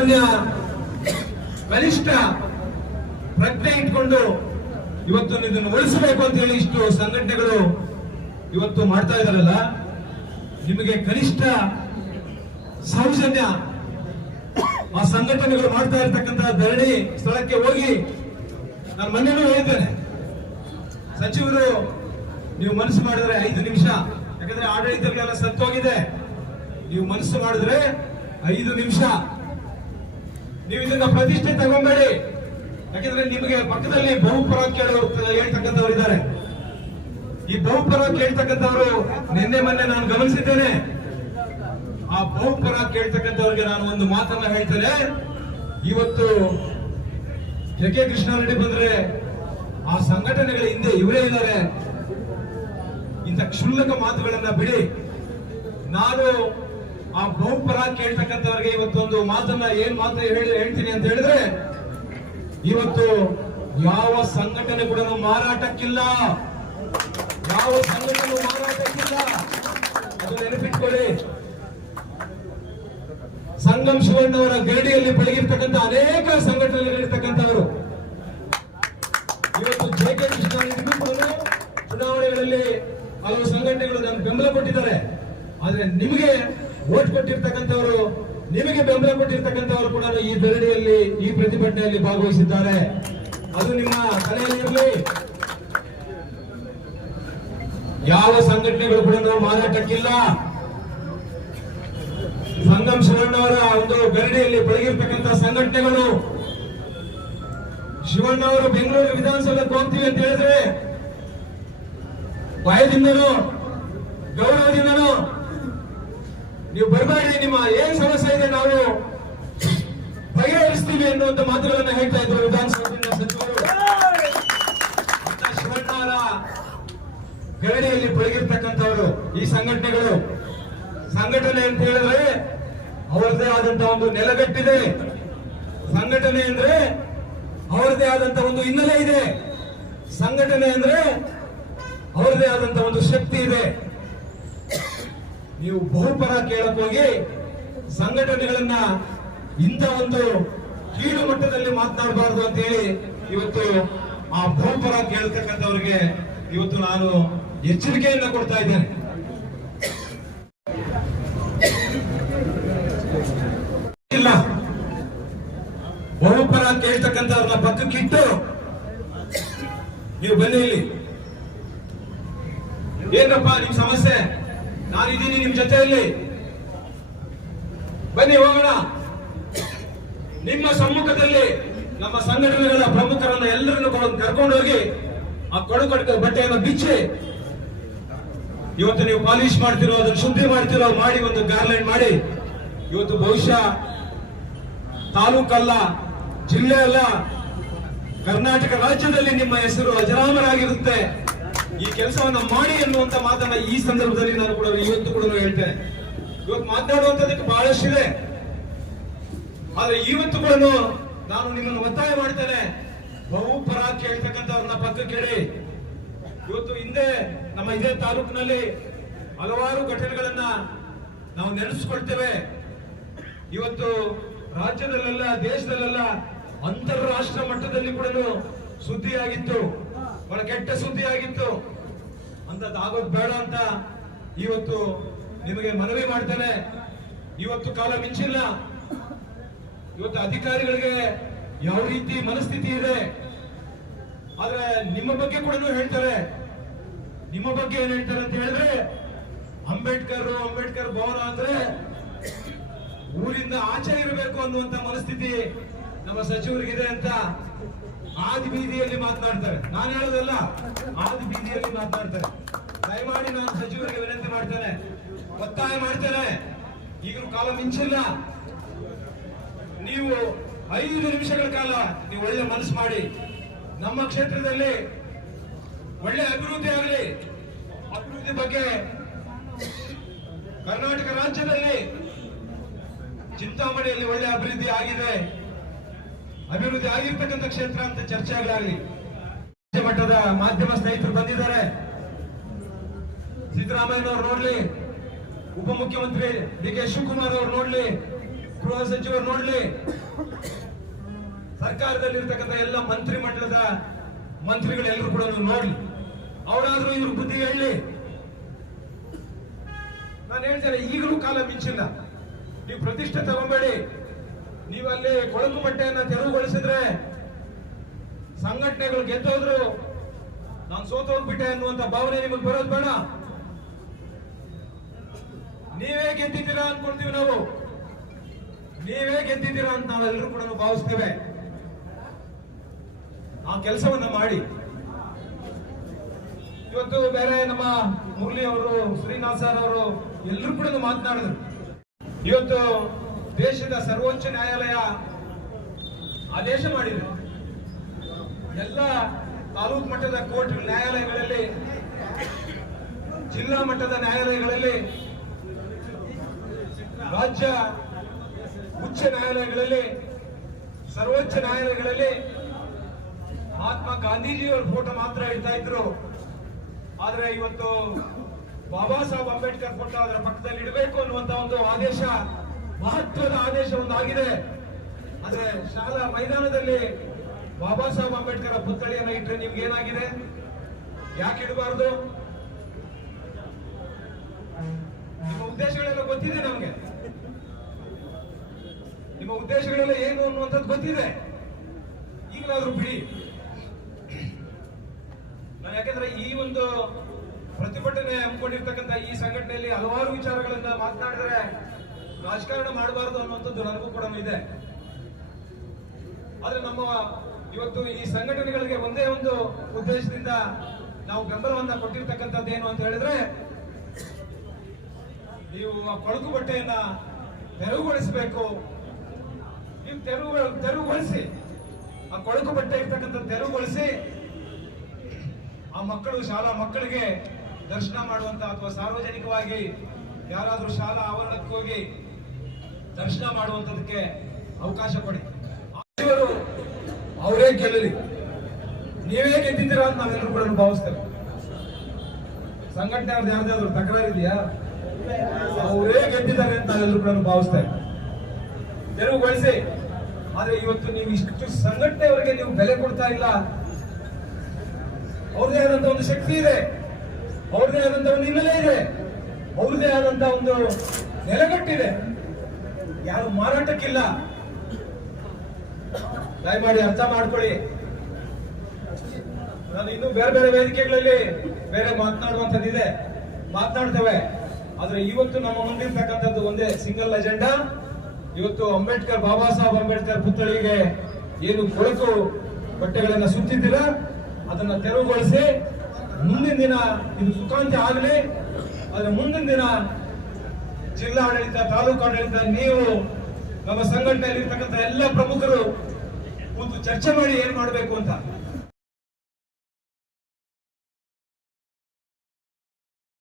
ಸಾಮಾನ್ಯ ಕನಿಷ್ಠ ಪ್ರಜ್ಞೆ ಇಟ್ಕೊಂಡು ಇವತ್ತು ಇದನ್ನು ಉಳಿಸಬೇಕು ಅಂತ ಹೇಳಿ ಇಷ್ಟು ಸಂಘಟನೆಗಳು ಇವತ್ತು ಮಾಡ್ತಾ ಇದಾರಲ್ಲ ನಿಮಗೆ ಕನಿಷ್ಠ ಸೌಜನ್ಯ ಆ ಸಂಘಟನೆಗಳು ಮಾಡ್ತಾ ಇರತಕ್ಕಂತ ಧರಣಿ ಸ್ಥಳಕ್ಕೆ ಹೋಗಿ ನಾನು ಮೊನ್ನೆನೂ ಹೇಳಿದ್ದೇನೆ. ಸಚಿವರು ನೀವು ಮನಸ್ಸು ಮಾಡಿದ್ರೆ ಐದು ನಿಮಿಷ, ಯಾಕಂದ್ರೆ ಆಡಳಿತಗಳೆಲ್ಲ ಸತ್ತೋಗಿದೆ. ನೀವು ಮನಸ್ಸು ಮಾಡಿದ್ರೆ ಐದು ನಿಮಿಷ. ನೀವು ಇದನ್ನ ಪ್ರತಿಷ್ಠೆ ತಗೊಂಬೇಡಿ. ಯಾಕಂದ್ರೆ ನಿಮಗೆ ಪಕ್ಕದಲ್ಲಿ ಬಹುಪರ ಕೇಳೋ ಹೇಳ್ತಕ್ಕಂಥವ್ರು ಇದ್ದಾರೆ. ಈ ಬಹುಪರ ಕೇಳ್ತಕ್ಕಂಥವ್ರು ನಿನ್ನೆ ಮೊನ್ನೆ ನಾನು ಗಮನಿಸಿದ್ದೇನೆ. ಆ ಬಹುಪರ ಕೇಳ್ತಕ್ಕಂಥವ್ರಿಗೆ ನಾನು ಒಂದು ಮಾತನ್ನ ಹೇಳ್ತೇನೆ. ಇವತ್ತು ಕೆ ಕೃಷ್ಣಾರೆಡ್ಡಿ ಬಂದ್ರೆ ಆ ಸಂಘಟನೆಗಳ ಹಿಂದೆ ಇವರೇ ಇದ್ದಾರೆ. ಇಂಥ ಕ್ಷುಲ್ಲಕ ಮಾತುಗಳನ್ನ ಬಿಡಿ. ನಾನು ಆ ಬಹುಪರ ಕೇಳ್ತಕ್ಕಂಥವ್ರಿಗೆ ಇವತ್ತೊಂದು ಮಾತನ್ನ ಏನ್ ಮಾತು ಹೇಳಿ ಹೇಳ್ತೀನಿ ಅಂತ ಹೇಳಿದ್ರೆ, ಇವತ್ತು ಯಾವ ಸಂಘಟನೆ ಕೂಡ ಮಾರಾಟಕ್ಕಿಲ್ಲ. ಯಾವ ಸಂಘಟನೆ ಮಾರಾಟಕ್ಕಿಲ್ಲ. ಅದು ನೆನಪಿಟ್ಕೊಳ್ಳಿ. ಸಂಗಮ್ ಶಿವಣ್ಣವರ ಗರಡಿಯಲ್ಲಿ ಬೆಳಗಿರ್ತಕ್ಕಂಥ ಅನೇಕ ಸಂಘಟನೆಗಳಿರ್ತಕ್ಕಂಥವರು ಇವತ್ತು ಜೆ ಕೆ ಕೃಷ್ಣ ಚುನಾವಣೆಗಳಲ್ಲಿ ಹಲವು ಸಂಘಟನೆಗಳು ನಾನು ಬೆಂಬಲ ಕೊಟ್ಟಿದ್ದಾರೆ. ಆದ್ರೆ ನಿಮಗೆ ವೋಟ್ ಕೊಟ್ಟಿರ್ತಕ್ಕಂಥವರು, ನಿಮಗೆ ಬೆಂಬಲ ಕೊಟ್ಟಿರ್ತಕ್ಕಂಥವರು ಕೂಡ ಈ ಬೆರಡಿಯಲ್ಲಿ ಈ ಪ್ರತಿಭಟನೆಯಲ್ಲಿ ಭಾಗವಹಿಸಿದ್ದಾರೆ. ಅದು ನಿಮ್ಮ ತಲೆಯಲ್ಲಿರಲಿ ಯಾವ ಸಂಘಟನೆಗಳು ಕೂಡ ನಾವು ಮಾರಾಟಕ್ಕಿಲ್ಲ. ಸಂಗಮ್ ಶಿವಣ್ಣವರ ಒಂದು ಬೆರಡಿಯಲ್ಲಿ ಬೆಳಗಿರ್ತಕ್ಕಂಥ ಸಂಘಟನೆಗಳು. ಶಿವಣ್ಣ ಅವರು ಬೆಂಗಳೂರು ವಿಧಾನಸೌಧಕ್ಕೆ ಹೋಗ್ತೀವಿ ಅಂತ ಹೇಳಿದ್ರೆ ಭಯದಿಂದನೂ ಗೌರವದಿಂದನೂ ನೀವು ಬರಬೇಡಿ ನಿಮ್ಮ ಏನ್ ಸಮಸ್ಯೆ ಇದೆ, ನಾವು ಬಗೆಹರಿಸ್ತೀವಿ ಅನ್ನುವಂತ ಮಾತುಗಳನ್ನು ಹೇಳ್ತಾ ಇದ್ರು ವಿಧಾನಸೌಧದಿಂದ ಸಚಿವರು. ಶಿವಣ್ಣವರ ಗಡಿಯಲ್ಲಿ ಬೆಳಗಿರ್ತಕ್ಕಂಥವರು ಈ ಸಂಘಟನೆಗಳು. ಸಂಘಟನೆ ಅಂತ ಹೇಳಿದ್ರೆ ಅವರದೇ ಆದಂತ ಒಂದು ನೆಲಗಟ್ಟಿದೆ. ಸಂಘಟನೆ ಅಂದ್ರೆ ಅವರದೇ ಆದಂತ ಒಂದು ಹಿನ್ನೆಲೆ ಇದೆ. ಸಂಘಟನೆ ಅಂದ್ರೆ ಅವರದೇ ಆದಂತ ಒಂದು ಶಕ್ತಿ ಇದೆ. ನೀವು ಬಹುಪರ ಕೇಳಕ್ ಹೋಗಿ ಸಂಘಟನೆಗಳನ್ನ ಇಂಥ ಒಂದು ಕೀಳು ಮಟ್ಟದಲ್ಲಿ ಮಾತನಾಡಬಾರದು ಅಂತ ಹೇಳಿ ಇವತ್ತು ಆ ಬಹುಪರ ಕೇಳ್ತಕ್ಕಂಥವ್ರಿಗೆ ಇವತ್ತು ನಾನು ಎಚ್ಚರಿಕೆಯನ್ನ ಕೊಡ್ತಾ ಇದ್ದೇನೆ. ಇಲ್ಲ. ಬಹುಪರ ಕೇಳ್ತಕ್ಕಂಥವ್ರನ್ನ ಪಕ್ಕಕ್ಕಿಟ್ಟು ನೀವು ಬನ್ನಿ ಇಲ್ಲಿ. ಏನಪ್ಪ ನಿಮ್ ಸಮಸ್ಯೆ? ನಾನಿದ್ದೀನಿ ನಿಮ್ ಜೊತೆಯಲ್ಲಿ. ಬನ್ನಿ ಹೋಗೋಣ. ನಿಮ್ಮ ಸಮ್ಮುಖದಲ್ಲಿ ನಮ್ಮ ಸಂಘಟನೆಗಳ ಪ್ರಮುಖರನ್ನ ಎಲ್ಲರನ್ನು ಕರ್ಕೊಂಡು ಹೋಗಿ ಆ ಕೊಡು ಕೊಡುಕ ಬಟ್ಟೆಯನ್ನು ಬಿಚ್ಚಿ, ಇವತ್ತು ನೀವು ಪಾಲಿಶ್ ಮಾಡ್ತಿರೋ, ಅದನ್ನ ಶುದ್ಧಿ ಮಾಡ್ತಿರೋ ಮಾಡಿ ಒಂದು ಗಾರ್ಲೈನ್ ಮಾಡಿ, ಇವತ್ತು ಬಹುಶಃ ತಾಲೂಕಲ್ಲ ಜಿಲ್ಲೆ ಅಲ್ಲ ಕರ್ನಾಟಕ ರಾಜ್ಯದಲ್ಲಿ ನಿಮ್ಮ ಹೆಸರು ಅಜರಾಮರಾಗಿರುತ್ತೆ. ಈ ಕೆಲಸವನ್ನ ಮಾಡಿ ಅನ್ನುವಂತ ಮಾತನ್ನ ಈ ಸಂದರ್ಭದಲ್ಲಿ ನಾನು ಕೂಡ ಇವತ್ತು ಕೂಡ ಹೇಳ್ತೇನೆ. ಇವತ್ತು ಮಾತನಾಡುವಂತದಕ್ಕೆ ಬಹಳಷ್ಟಿದೆ ಆದ್ರೆ ಇವತ್ತು ಕೂಡ ನಾನು ನಿಮ್ಮನ್ನು ಒತ್ತಾಯ ಮಾಡ್ತೇನೆ. ಬಹುಪರ ಕೇಳ್ತಕ್ಕಂಥವ್ರನ್ನ ಪಕ್ಕ ಕೇಳಿ ಇವತ್ತು ಹಿಂದೆ ನಮ್ಮ ಇದೇ ತಾಲೂಕಿನಲ್ಲಿ ಹಲವಾರು ಘಟನೆಗಳನ್ನ ನಾವು ನೆನೆಸ್ಕೊಳ್ತೇವೆ. ಇವತ್ತು ರಾಜ್ಯದಲ್ಲೆಲ್ಲ, ದೇಶದಲ್ಲೆಲ್ಲ ಅಂತಾರಾಷ್ಟ್ರ ಮಟ್ಟದಲ್ಲಿ ಕೂಡ ಸುದ್ದಿ ಆಗಿತ್ತು ಬಹಳ ಕೆಟ್ಟ ಸುದ್ದಿ ಆಗಿತ್ತು ಅಂತದ್ ಆಗೋದ್ ಬೇಡ ಅಂತ ಇವತ್ತು ನಿಮಗೆ ಮನವಿ ಮಾಡ್ತೇನೆ. ಇವತ್ತು ಕಾಲ ಮಿಂಚಿಲ್ಲ. ಇವತ್ತು ಅಧಿಕಾರಿಗಳಿಗೆ ಯಾವ ರೀತಿ ಮನಸ್ಥಿತಿ ಇದೆ? ಆದ್ರೆ ನಿಮ್ಮ ಬಗ್ಗೆ ಕೂಡ ಹೇಳ್ತಾರೆ. ನಿಮ್ಮ ಬಗ್ಗೆ ಏನ್ ಹೇಳ್ತಾರೆ ಅಂತ ಹೇಳಿದ್ರೆ, ಅಂಬೇಡ್ಕರ್ ಅಂಬೇಡ್ಕರ್ ಭವನ ಅಂದ್ರೆ ಊರಿಂದ ಆಚೆ ಇರಬೇಕು ಅನ್ನುವಂತ ಮನಸ್ಥಿತಿ ನಮ್ಮ ಸಚಿವರಿಗಿದೆ ಅಂತ ಆದಿ ಬೀದಿಯಲ್ಲಿ ಮಾತನಾಡ್ತಾರೆ. ನಾನು ಹೇಳೋದಲ್ಲ, ಆದಿ ಬೀದಿಯಲ್ಲಿ ಮಾತನಾಡ್ತಾರೆ. ದಯಮಾಡಿ ನಾನು ಸಚಿವರಿಗೆ ವಿನಂತಿ ಮಾಡ್ತೇನೆ. ಒತ್ತಾಯ ಮಾಡ್ತೇನೆ. ಈಗಲೂ ಕಾಲ ಮಿಂಚಿಲ್ಲ. ನೀವು ಐದು ನಿಮಿಷಗಳ ಕಾಲ ನೀವು ಒಳ್ಳೆ ಮನಸ್ಸು ಮಾಡಿ. ನಮ್ಮ ಕ್ಷೇತ್ರದಲ್ಲಿ ಒಳ್ಳೆ ಅಭಿವೃದ್ಧಿ ಆಗಲಿ. ಅಭಿವೃದ್ಧಿ ಬಗ್ಗೆ ಕರ್ನಾಟಕ ರಾಜ್ಯದಲ್ಲಿ ಚಿಂತಾಮಣಿಯಲ್ಲಿ ಒಳ್ಳೆ ಅಭಿವೃದ್ಧಿ ಆಗಿದೆ. ಅಭಿವೃದ್ಧಿ ಆಗಿರ್ತಕ್ಕಂಥ ಕ್ಷೇತ್ರ ಅಂತ ಚರ್ಚೆ ಆಗಲಾಗಲಿ ರಾಜ್ಯ ಮಟ್ಟದ ಮಾಧ್ಯಮ ಸ್ನೇಹಿತರು ಬಂದಿದ್ದಾರೆ. ಸಿದ್ದರಾಮಯ್ಯನವ್ರು ನೋಡ್ಲಿ. ಉಪಮುಖ್ಯಮಂತ್ರಿ ಡಿ ಕೆ ಶಿವಕುಮಾರ್ ಅವ್ರು ನೋಡ್ಲಿ. ಗೃಹ ಸಚಿವರು ನೋಡ್ಲಿ. ಸರ್ಕಾರದಲ್ಲಿರ್ತಕ್ಕಂಥ ಎಲ್ಲ ಮಂತ್ರಿ ಮಂಡಲದ ಮಂತ್ರಿಗಳೆಲ್ಲರೂ ಕೂಡ ನೋಡ್ಲಿ. ಅವರಾದ್ರೂ ಇವ್ರ ಬುದ್ಧಿ ಹೇಳಿ. ನಾನು ಹೇಳ್ತೇನೆ, ಈಗಲೂ ಕಾಲ ಮಿಂಚಿಲ್ಲ. ನೀವು ಪ್ರತಿಷ್ಠೆ ತಗೊಂಬೇಡಿ. ನೀವು ಅಲ್ಲಿ ಕೊಳಕು ಬಟ್ಟೆಯನ್ನ ತೆರವುಗೊಳಿಸಿದ್ರೆ ಸಂಘಟನೆಗಳು ಗೆದ್ದೋದ್ರು, ನಾನು ಸೋತೋಗ್ಬಿಟ್ಟೆ ಅನ್ನುವಂತ ಭಾವನೆ ನಿಮಗೆ ಬರೋದು ಬೇಡ. ನೀವೇ ಗೆದ್ದಿದ್ದೀರಾ ಅನ್ಕೊಳ್ತೀವಿ ನಾವು. ನೀವೇ ಗೆದ್ದಿದ್ದೀರಾ ಅಂತ ನಾವೆಲ್ಲರೂ ಕೂಡ ಭಾವಿಸ್ತೇವೆ. ಆ ಕೆಲಸವನ್ನ ಮಾಡಿ. ಇವತ್ತು ಬೇರೆ ನಮ್ಮ ಮುರಳಿ ಅವರು, ಶ್ರೀನಾಥ್ ಸರ್ ಅವರು ಎಲ್ಲರೂ ಕೂಡ ಮಾತನಾಡಿದ್ರು. ಇವತ್ತು ದೇಶದ ಸರ್ವೋಚ್ಚ ನ್ಯಾಯಾಲಯ ಆದೇಶ ಮಾಡಿದೆ. ಎಲ್ಲ ತಾಲೂಕು ಮಟ್ಟದ ಕೋರ್ಟ್ ನ್ಯಾಯಾಲಯಗಳಲ್ಲಿ, ಜಿಲ್ಲಾ ಮಟ್ಟದ ನ್ಯಾಯಾಲಯಗಳಲ್ಲಿ, ರಾಜ್ಯ ಉಚ್ಚ ನ್ಯಾಯಾಲಯಗಳಲ್ಲಿ, ಸರ್ವೋಚ್ಚ ನ್ಯಾಯಾಲಯಗಳಲ್ಲಿ ಮಹಾತ್ಮ ಗಾಂಧೀಜಿಯವರ ಫೋಟೋ ಮಾತ್ರ ಇಡ್ತಾ ಇದ್ರು. ಆದ್ರೆ ಇವತ್ತು ಬಾಬಾ ಸಾಹೇಬ್ ಅಂಬೇಡ್ಕರ್ ಫೋಟೋ ಅದರ ಪಕ್ಕದಲ್ಲಿ ಇಡಬೇಕು ಅನ್ನುವಂತ ಒಂದು ಆದೇಶ ಮಹತ್ವದ ಆದೇಶ ಒಂದಾಗಿದೆ. ಆದ್ರೆ ಶಾಲಾ ಮೈದಾನದಲ್ಲಿ ಬಾಬಾ ಸಾಹೇಬ್ ಅಂಬೇಡ್ಕರ್ ಪುತ್ಥಳಿಯನ್ನ ಇಟ್ಟರೆ ನಿಮ್ಗೆ ಏನಾಗಿದೆ? ಯಾಕೆ ಇಡಬಾರ್ದು? ನಿಮ್ಮ ಉದ್ದೇಶಗಳೆಲ್ಲ ಗೊತ್ತಿದೆ ನಮ್ಗೆ. ನಿಮ್ಮ ಉದ್ದೇಶಗಳೆಲ್ಲ ಏನು ಅನ್ನುವಂಥದ್ದು ಗೊತ್ತಿದೆ. ಈಗಲಾದ್ರೂ ಬಿಡಿ. ನಾನು ಯಾಕೆಂದ್ರೆ ಈ ಒಂದು ಪ್ರತಿಭಟನೆ ಹಮ್ಮಿಕೊಂಡಿರ್ತಕ್ಕಂಥ ಈ ಸಂಘಟನೆಯಲ್ಲಿ ಹಲವಾರು ವಿಚಾರಗಳನ್ನ ಮಾತನಾಡಿದ್ರೆ ರಾಜಕಾರಣ ಮಾಡಬಾರದು ಅನ್ನುವಂಥದ್ದು ನನಗೂ ಕೂಡ ಇದೆ. ಆದ್ರೆ ನಮ್ಮ ಇವತ್ತು ಈ ಸಂಘಟನೆಗಳಿಗೆ ಒಂದೇ ಒಂದು ಉದ್ದೇಶದಿಂದ ನಾವು ಬೆಂಬಲವನ್ನ ಕೊಟ್ಟಿರ್ತಕ್ಕಂಥದ್ದು ಏನು ಅಂತ ಹೇಳಿದ್ರೆ, ನೀವು ಆ ಕೊಳಕು ಬಟ್ಟೆಯನ್ನ ತೆರವುಗೊಳಿಸಬೇಕು. ನೀವು ತೆರವು ತೆರವುಗೊಳಿಸಿ. ಆ ಕೊಳಕು ಬಟ್ಟೆ ಇರ್ತಕ್ಕಂಥ ತೆರವುಗೊಳಿಸಿ, ಆ ಮಕ್ಕಳು, ಶಾಲಾ ಮಕ್ಕಳಿಗೆ ದರ್ಶನ ಮಾಡುವಂತ ಅಥವಾ ಸಾರ್ವಜನಿಕವಾಗಿ ಯಾರಾದರೂ ಶಾಲಾ ಆವರಣಕ್ಕೆ ಹೋಗಿ ದರ್ಶನ ಮಾಡುವಂತದಕ್ಕೆ ಅವಕಾಶ ಕೊಡಿ. ಅವರೇ ಗೆಲ್ಲಲಿ. ನೀವೇ ಗೆದ್ದಿದ್ದೀರಾ ಅಂತ ನಾವೆಲ್ಲರೂ ಕೂಡ ಭಾವಿಸ್ತೇವೆ ಸಂಘಟನೆ ಅವ್ರದ್ದು ಯಾರ್ದಾದ್ರು ತಕರಾರು ಇದೆಯಾ? ಅವರೇ ಗೆದ್ದಿದ್ದಾರೆ ಅಂತ ನಾವೆಲ್ಲರೂ ಕೂಡ ಭಾವಿಸ್ತೇವೆ ತೆರವುಗೊಳಿಸಿ. ಆದ್ರೆ ಇವತ್ತು ನೀವು ಇಷ್ಟು ಸಂಘಟನೆಯವರಿಗೆ ನೀವು ಬೆಲೆ ಕೊಡ್ತಾ ಇಲ್ಲ. ಅವ್ರದೇ ಆದಂತ ಒಂದು ಶಕ್ತಿ ಇದೆ. ಅವ್ರದೇ ಆದಂತ ಒಂದು ಹಿನ್ನೆಲೆ ಇದೆ. ಅವ್ರದೇ ಆದಂತ ಒಂದು ನೆಲೆಗಟ್ಟಿದೆ. ಯಾರು ಮಾರಾಟಕ್ಕಿಲ್ಲ. ದಯಮಾಡಿ ಅರ್ಥ ಮಾಡ್ಕೊಳ್ಳಿ. ನಾನು ಇನ್ನು ಬೇರೆ ಬೇರೆ ವೇದಿಕೆಗಳಲ್ಲಿ ಬೇರೆ ಮಾತನಾಡುವಂಥದ್ದಿದೆ ಮಾತನಾಡ್ತೇವೆ. ಆದ್ರೆ ಇವತ್ತು ನಮ್ಮ ಮುಂದಿರ್ತಕ್ಕಂಥದ್ದು ಒಂದೇ ಸಿಂಗಲ್ ಅಜೆಂಡಾ ಇವತ್ತು ಅಂಬೇಡ್ಕರ್ ಬಾಬಾ ಸಾಹೇಬ್ ಅಂಬೇಡ್ಕರ್ ಪುತ್ಥಳಿಗೆ ಏನು ಕೊಳಕು ಬಟ್ಟೆಗಳನ್ನ ಸುತ್ತಿದ್ದೀರ ಅದನ್ನ ತೆರವುಗೊಳಿಸಿ ಮುಂದಿನ ದಿನ ಇದು ಸುಖಾಂತ್ಯ ಆಗಲಿ. ಆದ್ರೆ ಮುಂದಿನ ದಿನ ಜಿಲ್ಲಾಡಳಿತ, ತಾಲೂಕು ಆಡಳಿತ, ನೀವು ನಮ್ಮ ಸಂಘಟನೆಯಲ್ಲಿ ಇರ್ತಕ್ಕಂಥ ಎಲ್ಲ ಪ್ರಮುಖರು ಒಂದು ಚರ್ಚೆ ಮಾಡಿ ಏನ್ ಮಾಡಬೇಕು ಅಂತ.